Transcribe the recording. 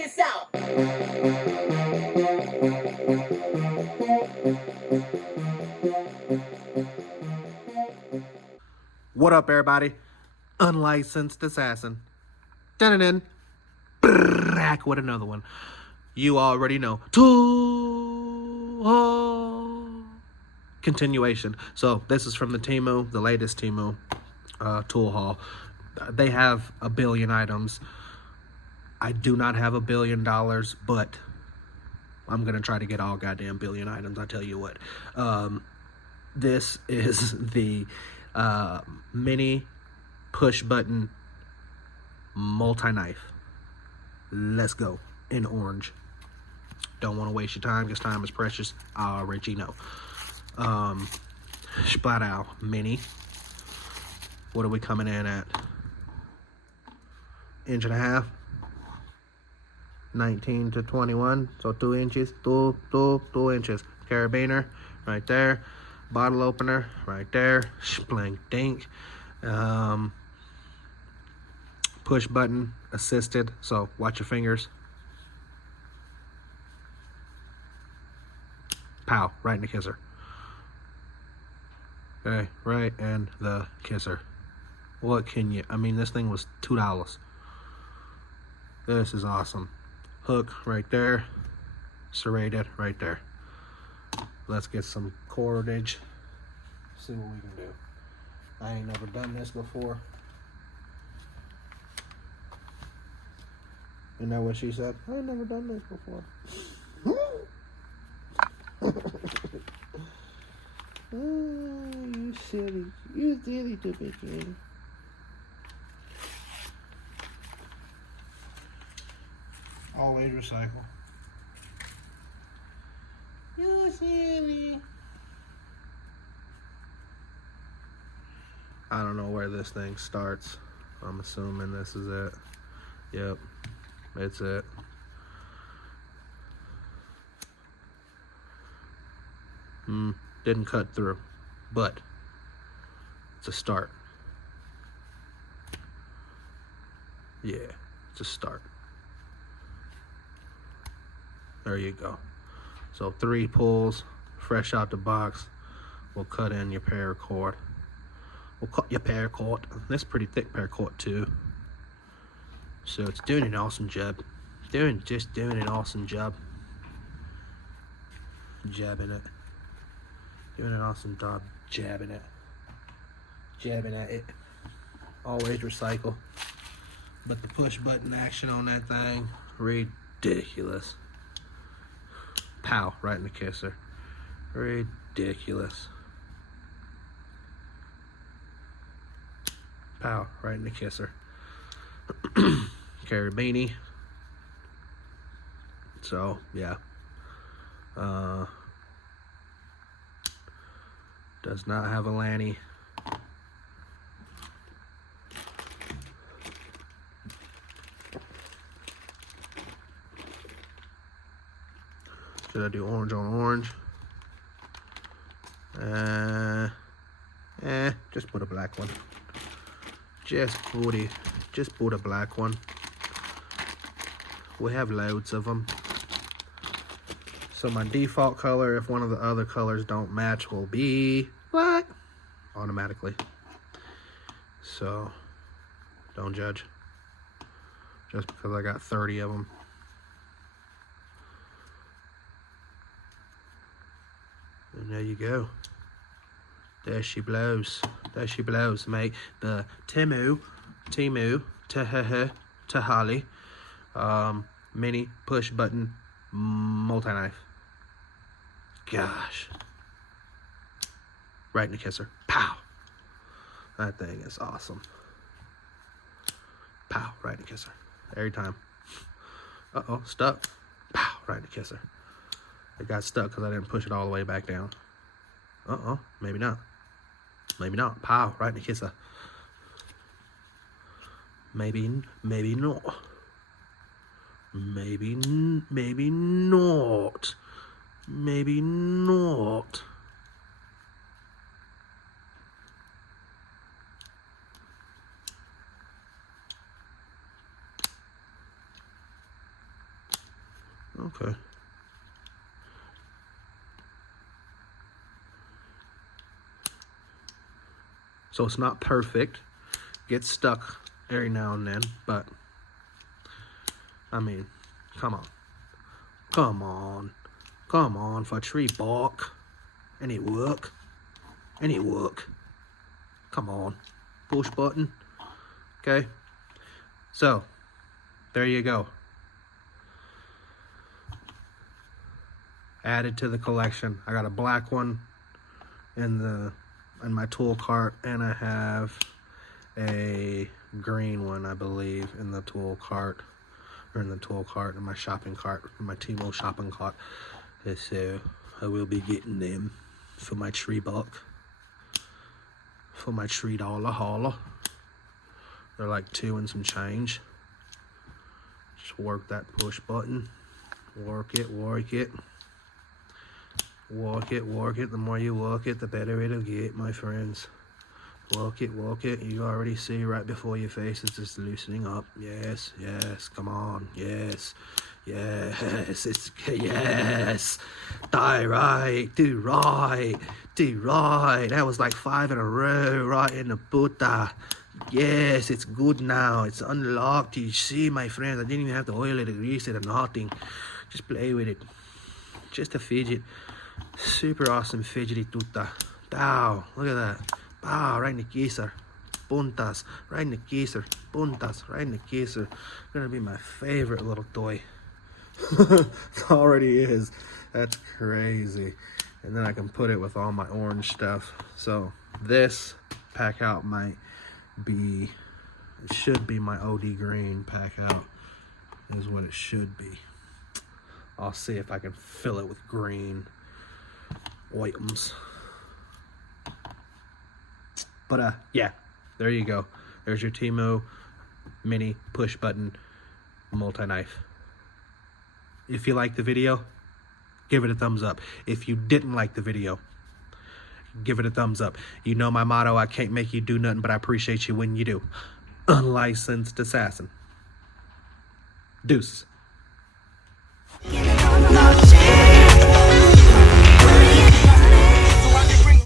this out. What up, everybody? Unlicensed assassin. Dun-dun-dun. Back with another one. You already know. Tool continuation. So this is from the TEMU, the latest TEMU tool haul. They have a billion items. I do not have $1 billion, but I'm gonna try to get all goddamn billion items. I tell you what. This is the mini push button multi-knife. Let's go. In orange. Don't want to waste your time because time is precious. I already know. Splat out mini. What are we coming in at? 1.5 inches. 19 to 21. So 2 inches. 2 inches. Carabiner right there. Bottle opener right there. Splank dink. Push button assisted. So watch your fingers. Pow, right in the kisser. Okay, right in the kisser. What can you, I mean, this thing was $2. This is awesome. Hook right there. Serrated right there. Let's get some cordage. See what we can do. I ain't never done this before. You know what she said? I ain't never done this before. Oh, you silly. You silly stupid kid. Always recycle. You silly. I don't know where this thing starts. I'm assuming this is it. Yep. It's it. Didn't cut through, but it's a start. Yeah, it's a start. There you go. So 3 pulls, fresh out the box. We'll cut in your paracord. We'll cut your paracord. That's pretty thick paracord too. So it's doing an awesome job. Just doing an awesome job. Jabbing it. Doing an awesome job jabbing it. Jabbing at it. Always recycle. But the push button action on that thing, ridiculous. Pow, right in the kisser. Ridiculous. Pow, right in the kisser. Carabini. So, yeah. Does not have a Lanny. Should I do orange on orange? Just put a black one. Just put a black one. We have loads of them. So my default color, if one of the other colors don't match, will be black automatically. So don't judge. Just because I got 30 of them. And there you go. There she blows. There she blows, mate. The TEMU, Tahali, mini push button multi-knife. Gosh. Right in the kisser. Pow. That thing is awesome. Pow. Right in the kisser. Every time. Uh-oh. Stuck. Pow. Right in the kisser. It got stuck because I didn't push it all the way back down. Uh-oh. Maybe not. Maybe not. Pow. Right in the kisser. Maybe not. Maybe not. Maybe not. Okay. So it's not perfect. Gets stuck every now and then, but I mean, come on. Come on. Come on for tree bark. Any work? Any work? Come on. Push button. Okay. So, there you go. Added to the collection. I got a black one in my tool cart, and I have a green one, I believe, in the tool cart, or in my shopping cart, in my TEMU shopping cart. So I will be getting them for my tree buck, for my $3 hauler. They're like 2 and some change. Just work that push button. Work it, work it. Work it, work it. The more you work it, the better it'll get, my friends. Work it, work it. You already see right before your face it's just loosening up. Yes, yes, come on. Yes, yes, yes. Die right, do right, do right. That was like 5 in a row, right in the Buddha. Yes, it's good now. It's unlocked. You see, my friends, I didn't even have to oil it or grease it or nothing. Just play with it. Just a fidget. Super awesome fidgety tuta. Bow, look at that. Bow, right in the kisser. Puntas, right in the kisser. Puntas, right in the kisser. Gonna be my favorite little toy. It already is. That's crazy. And then I can put it with all my orange stuff. So this pack out might be, it should be my OD green pack out is what it should be. I'll see if I can fill it with green items. But yeah, there you go. There's your TEMU mini push button multi-knife. If you like the video, give it a thumbs up. If you didn't like the video, give it a thumbs up. You know my motto, I can't make you do nothing, but I appreciate you when you do. Unlicensed assassin. Deuces.